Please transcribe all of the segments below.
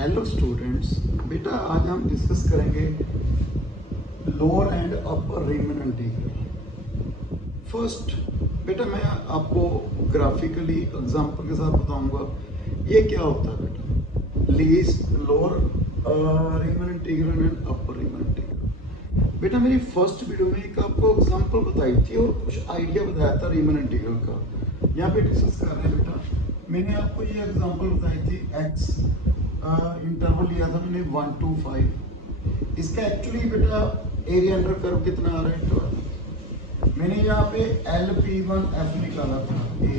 Hello students, बेटा आज हम डिस्कस करेंगे lower and upper Riemann integral. First बेटा मैं आपको ग्राफिकली एग्जांपल के साथ बताऊंगा ये क्या होता है बेटा, least lower Riemann integral and upper Riemann integral. बेटा मेरी फर्स्ट वीडियो में एक आपको एग्जांपल बताई थी और कुछ आइडिया बताया था रीमन इंटीग्रल का। यहाँ पे डिस्कस कर रहे हैं बेटा, मैंने आपको ये एग्जांपल बताई थी एक्स इंटरवल लिया था मैंने 1 to 5। इसका एक्चुअली बेटा एरिया अंडर कर्व कितना आ रहा है 12। मैंने यहाँ पे LP1F निकाला था, ए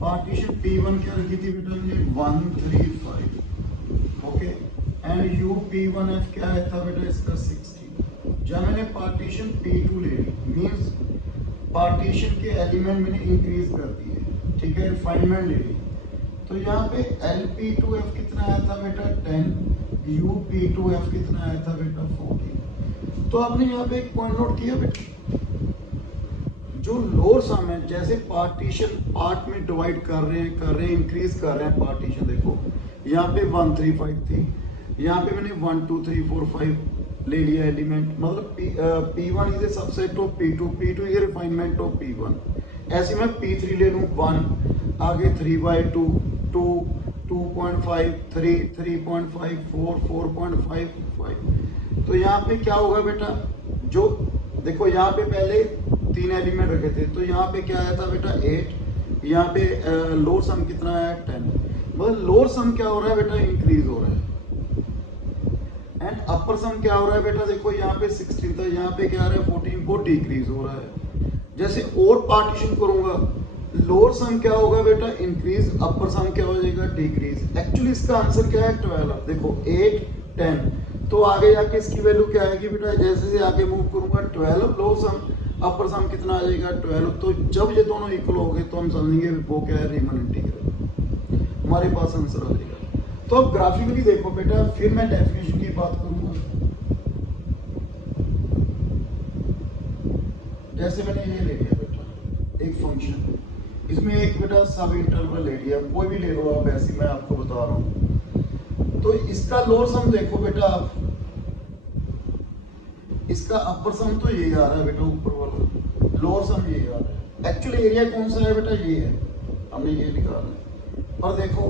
पार्टीशन P1 क्या रखी थी बेटा मैंने 1 3 5, ओके, एंड UP1F क्या है था बेटा इसका 60। जब मैंने पार्टीशन P2 ले ली मीन्स पार्टीशन के एलिमेंट मैंने इंक्रीज कर दिए, ठीक है, रिफाइनमेंट ले ली। तो यहाँ पे LP2F कितना आया था बेटा 10, UP2F कितना आया था बेटा 14। तो आपने यहाँ पे एक पॉइंट नोट किया बेटा, जो लोअर सम है जैसे पार्टीशन पार्ट में डिवाइड कर रहे हैं इंक्रीज कर रहे हैं पार्टीशन। देखो यहाँ पे 1 3 5 थी, यहाँ पे मैंने 1 2 3 4 5 ले लिया एलिमेंट, मतलब P1 is a subset of P2 is a refinement of P1। ऐसे मैं P3 ले लूँ 1, आगे 3/2 2 2.5 3 3.5 4 4.5 5। तो यहाँ पे क्या होगा बेटा, जो देखो यहाँ पे पहले 3 एलिमेंट रखे थे तो यहाँ पे क्या आया था बेटा 8, यहाँ पे लोअर सम कितना है 10। मतलब लोअर सम क्या हो रहा है बेटा इंक्रीज हो रहा है एंड अपर सम क्या हो रहा है बेटा, देखो यहाँ पे 16 था, यहाँ पे क्या आ रहा है 14 को डिक्रीज हो रहा है। जैसे और पार्टीशन करूंगा लोअर सम क्या होगा बेटा इंक्रीज, अपर सम क्या हो जाएगा डिक्रीज। एक्चुअली इसका आंसर क्या है 12। देखो 8 10, तो आगे जाके इसकी वैल्यू क्या आएगी बेटा, जैसे से आगे मूव करूंगा 12 लोअर सम अपर सम कितना आ जाएगा 12। तो जब ये दोनों इक्वल हो गए तो हम समझेंगे वो क्या है रीमन इंटीग्रल, हमारे पास आंसर आ जाएगा। तो अब ग्राफिकली देखो बेटा, फिर मैं डेफिनेशन की बात करूंगा। जैसे मैंने ये ले लिया बेटा एक फंक्शन, इसमें एक बेटा सब इंटरवल ले लिया, कोई भी ले लो आप, ऐसे मैं आपको बता रहा हूं। तो इसका लोअर सम देखो बेटा आप, इसका अपर सम तो ये आ रहा है बेटा ऊपर वाला, लोअर सम ये आ रहा है। एक्चुअली एरिया कौन सा है बेटा ये है, हमने ये निकालना है। पर देखो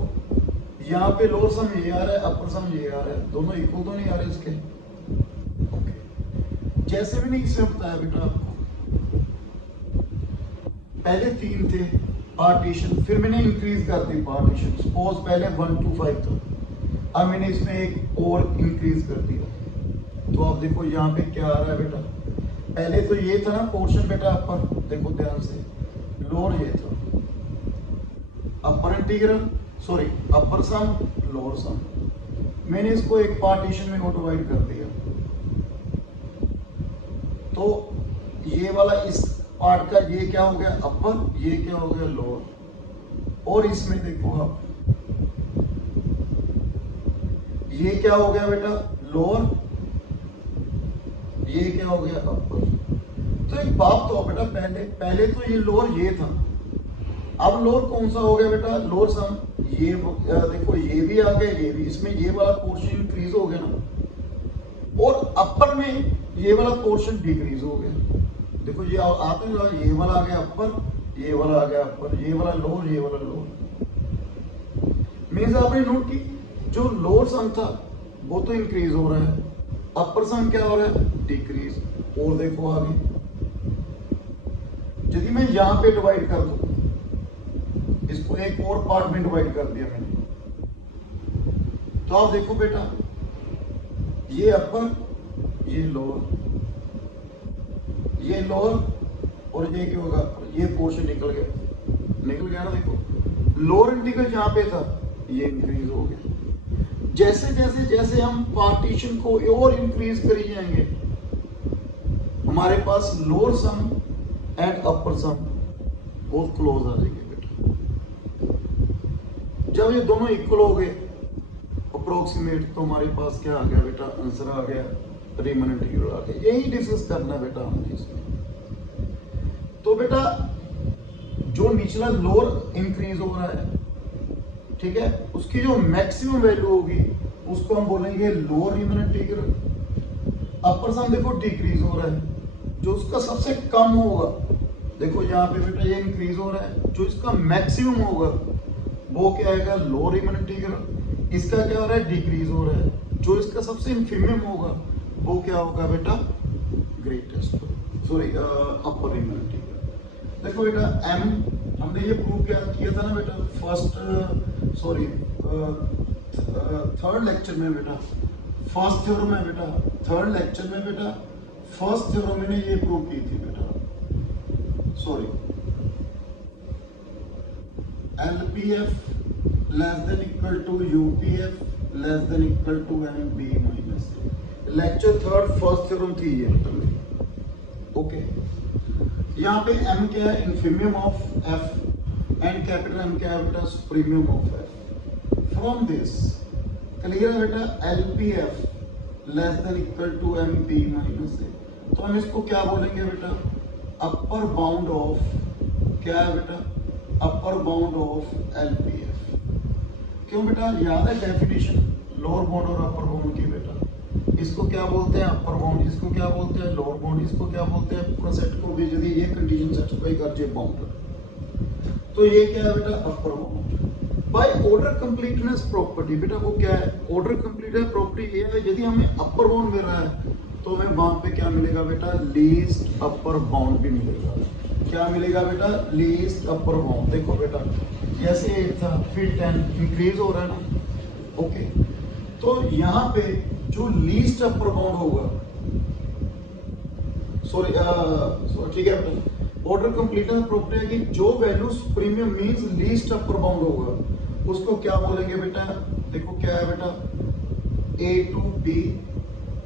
यहाँ पे लोअर सम ये आ रहा है, अपर सम ये आ रहा है, दोनों इक्वल तो नहीं आ रहे इसके, ओके। जैसे मैंने इसमें बताया बेटा आपको, पहले 3 थे पार्टीशन, फिर मैंने इंक्रीज कर दी पार्टीशन। सपोज पहले 1 to 5 था, अब मैंने इसमें एक और इंक्रीज कर दिया। तो आप देखो यहाँ पे क्या आ रहा है बेटा, पहले तो ये था ना पोर्शन बेटा अपर, देखो ध्यान से, लोअर ये था अपर इंटीग्रल, सॉरी अपर सम लोअर सम, मैंने इसको एक पार्टीशन में डिवाइड कर दिया। तो ये वाला इस पार्ट का ये क्या हो गया अपर, ये क्या हो गया लोअर। और इसमें देखो आप, ये क्या हो गया बेटा लोअर, ये क्या हो गया अपर। तो एक बात तो बेटा, पहले तो ये लोअर ये था, अब लोअर कौन सा हो गया बेटा लोअर सम, ये देखो ये भी आ गया, ये भी, इसमें ये वाला पोर्शन इंक्रीज हो गया ना, और अपर में ये वाला पोर्शन डिक्रीज हो गया। देखो ये आते हैं, ये वाला आ गया अपर, ये वाला आ गया अपर, ये वाला लोअर, ये वाला लोअर। मींस आपने नोट की जो लोअर सम था वो तो इंक्रीज हो रहा है, अपर सम क्या हो रहा है डिक्रीज। और देखो आगे यदि मैं यहां पे डिवाइड कर दूं, इसको एक और पार्ट में डिवाइड कर दिया मैंने, तो आप देखो बेटा ये अपर, ये लोअर, ये लोअर और ये क्या होगा, ये पोर्शन निकल गया ना। देखो लोअर इंटीग्रल जहां पे था ये इंक्रीज हो गया। जैसे जैसे जैसे हम पार्टीशन को और इंक्रीज करी जाएंगे, हमारे पास लोअर सम एंड अपर सम बहुत क्लोज आ जाएंगे बेटा। जब ये दोनों इक्वल हो गए अप्रोक्सीमेट, तो हमारे पास क्या आ गया बेटा आंसर आ गया रीमन इंटीग्रल आ गया। यही डिस्कस करना बेटा हमने इसमें। तो बेटा जो निचला लोअर इंक्रीज हो रहा है, ठीक है, उसकी जो मैक्सिमम वैल्यू होगी उसको हम बोलेंगे लोअर रीमन इंटीग्रल। अपर सम देखो डिक्रीज हो रहा है, जो उसका सबसे कम होगा, देखो यहाँ पे बेटा ये इंक्रीज हो रहा है, जो इसका मैक्सिमम होगा वो क्या आएगा, लोअर रीमन इंटीग्रल। इसका क्या हो रहा है, डिक्रीज हो रहा है, जो इसका सबसे इन्फीमियम होगा वो क्या होगा बेटा, ग्रेटेस्ट, सॉरी अपर रीमन इंटीग्रल। देखो बेटा एम हमने ये प्रूव किया था ना बेटा फर्स्ट सॉरी थर्ड लेक्चर में बेटा, फर्स्ट थ्योरम में बेटा, थर्ड लेक्चर में बेटा फर्स्ट थ्योरम में ये प्रूव की थी बेटा, sorry LPF less than equal to UPF less than equal to MB minus lecture third first theorem थी ये मतलब। ओके, यहाँ पे M क्या है, infimum of F and capital M क्या है बेटा, supremum of F। From this clear है बेटा, LPF less than equal to MB minus A, तो हम इसको क्या बोलेंगे बेटा, अपर बाउंड ऑफ, क्या है बेटा, अपर बाउंड ऑफ LPF। क्यों बेटा, याद है डेफिनेशन लोअर बाउंड और अपर बाउंड की बेटा, इसको क्या बोलते हैं अपर बाउंड, इसको क्या बोलते हैं लोअर बाउंड, इसको क्या बोलते हैं पूरा सेट को भी यदि ये कंडीशन सेटिस्फाई कर जाए बाउंड, तो ये क्या है बेटा, upper bound. By order completeness property, बेटा वो क्या है, ऑर्डर कंप्लीटनेस प्रॉपर्टी ये है, यदि हमें अपर बाउंड मिल रहा है तो हमें वहां पे क्या मिलेगा बेटा, लीस्ट अपर बाउंड भी मिलेगा। क्या मिलेगा बेटा, लीस्ट अपर बाउंड। देखो बेटा जैसे 8 था फिर 10 इंक्रीज हो रहा है ना। ओके, तो यहाँ पे जो लीस्ट अपर बाउंड होगा, सॉरी ठीक है बेटा, ऑर्डर कंप्लीटनेस प्रॉपर्टी है कि जो value premium means least upper bound होगा उसको क्या बोलेंगे बेटा, देखो क्या है बेटा, A to B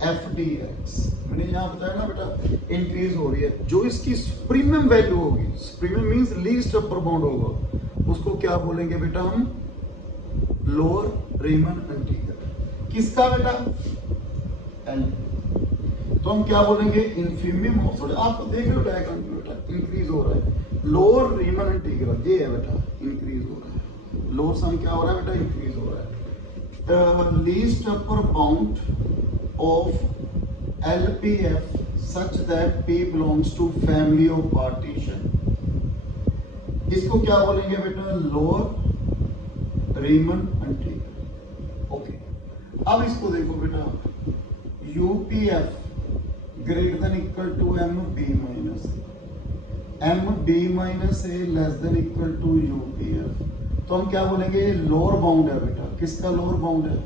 FDX। मैंने यहाँ बताया ना बेटा इंक्रीज हो रही है, जो इसकी प्रीमियम वैल्यू होगी, premium means least upper bound होगा, उसको क्या बोलेंगे बेटा हम, लोअर रीमन इंटीग्रल। किसका बेटा, L। तो हम क्या बोलेंगे, इन्फीमियम ऑफ, आपको देख रहे हो डायग्राम में बेटा इंक्रीज हो रहा है, लोअर रीमन इंटीग्रल ये है बेटा, इंक्रीज हो रहा है, लोअर सम क्या हो रहा है बेटा, इंक्रीज हो रहा है। Least upper bound of LPF such that P belongs to family of partition, इसको क्या बोलेंगे बेटा, लोअर रीमन इंटीग्रल। ओके, अब इसको देखो बेटा, UPF greater than equal to MB minus A, MB minus A less than equal to UPF, तो हम क्या बोलेंगे, लोअर बाउंड है बेटा, किसका लोअर बाउंड है,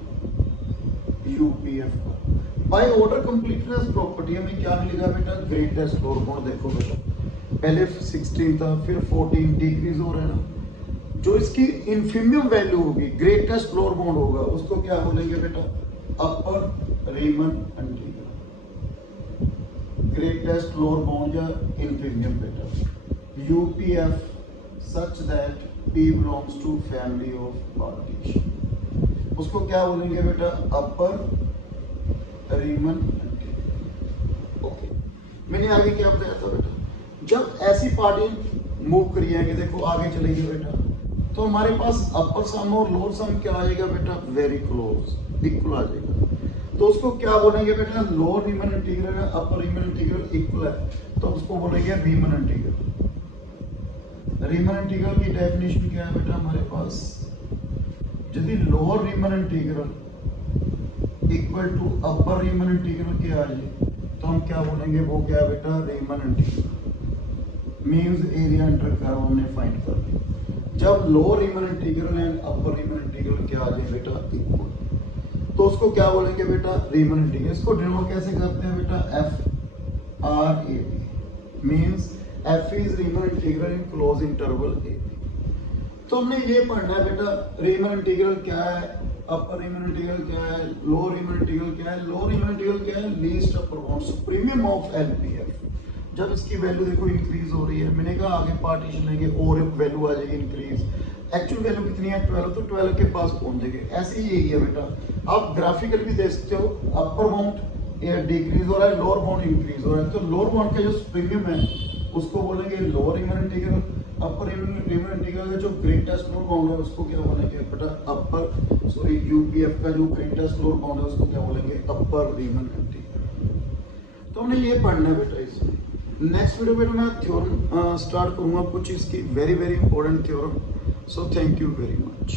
UPF का। बाय ऑर्डर कंप्लीटनेस प्रॉपर्टी हमें क्या मिलेगा बेटा, ग्रेटेस्ट लोअर बाउंड। देखो बेटा पहले 16 था फिर 14 डिक्रीज हो रहा है ना, जो इसकी इन्फीमियम वैल्यू होगी, ग्रेटेस्ट लोअर बाउंड होगा, उसको क्या बोलेंगे बेटा, अपर Riemann integral. Greatest lower bound या इन्फीमियम बेटा, UPF such that P belongs to family of partition, उसको क्या बोलेंगे बेटा, अपर रीमन इंटीग्रल। ओके, मैंने आगे क्या बताया था बेटा, जब ऐसी पार्टी मूव करिए आगे, देखो आगे चलेगी बेटा, तो हमारे पास अपर सम और लोअर सम क्या आ जाएगा बेटा, वेरी क्लोज, इक्वल आ जाएगा, तो उसको क्या बोलेंगे बेटा, लोअर रीमन इंटीग्रल है, अपर रीमन इंटीग्रल इक्वल है, तो उसको बोलेंगे रीमन इंटीग्रल। रीमन इंटीग्रल की डेफिनेशन क्या है बेटा हमारे पास, यदि lower Riemann integral equal to upper Riemann integral के आ जाए तो हम क्या बोलेंगे, वो क्या है बेटा, Riemann integral means area under curve हमने फाइंड कर लिया। जब lower Riemann integral and upper Riemann integral के आ जाए बेटा इक्वल, तो उसको क्या बोलेंगे बेटा, रीमन इंटीग्रल। इसको डिनोट कैसे करते हैं बेटा, FRAB means F is Riemann integral in closed interval AB। तो हमने ये पढ़ना है बेटा, रीमन इंटीग्रल क्या है, अपर रीमन इंटीग्रल क्या है, लोअर रीमन इंटीग्रल क्या है। लोअर रीमन इंटीग्रल क्या है, least upper bound, supremum of LPF। जब इसकी वैल्यू देखो इंक्रीज हो रही है, मैंने कहा आगे पार्टीशन लेंगे और वैल्यू आ जाएगी इंक्रीज, एक्चुअल वैल्यू कितनी है 12, तो 12 के पास पहुंच जाएंगे। ऐसे ही यही है बेटा, आप ग्राफिकल भी देख सकते हो, अपर बाउंड डिक्रीज हो रहा है, लोअर बाउंड इंक्रीज हो रहा है, तो लोअर बाउंड का जो सुप्रीमियम है उसको बोलेंगे लोअर रीमन इंटीग्रल, अपर रीमन इंटीग्रल का जो ग्रेटेस्ट लोअर बाउंड है उसको क्या बोलेंगे बेटा, अपर सॉरी यूपीएफ का जो ग्रेटेस्ट लोअर बाउंड है उसको क्या बोलेंगे, अपर रीमन इंटीग्रल। तो हमने ये पढ़ना है बेटा इसमें। नेक्स्ट वीडियो में मैं थ्योरम स्टार्ट करूंगा कुछ इसकी very very important theorem. So thank you very much.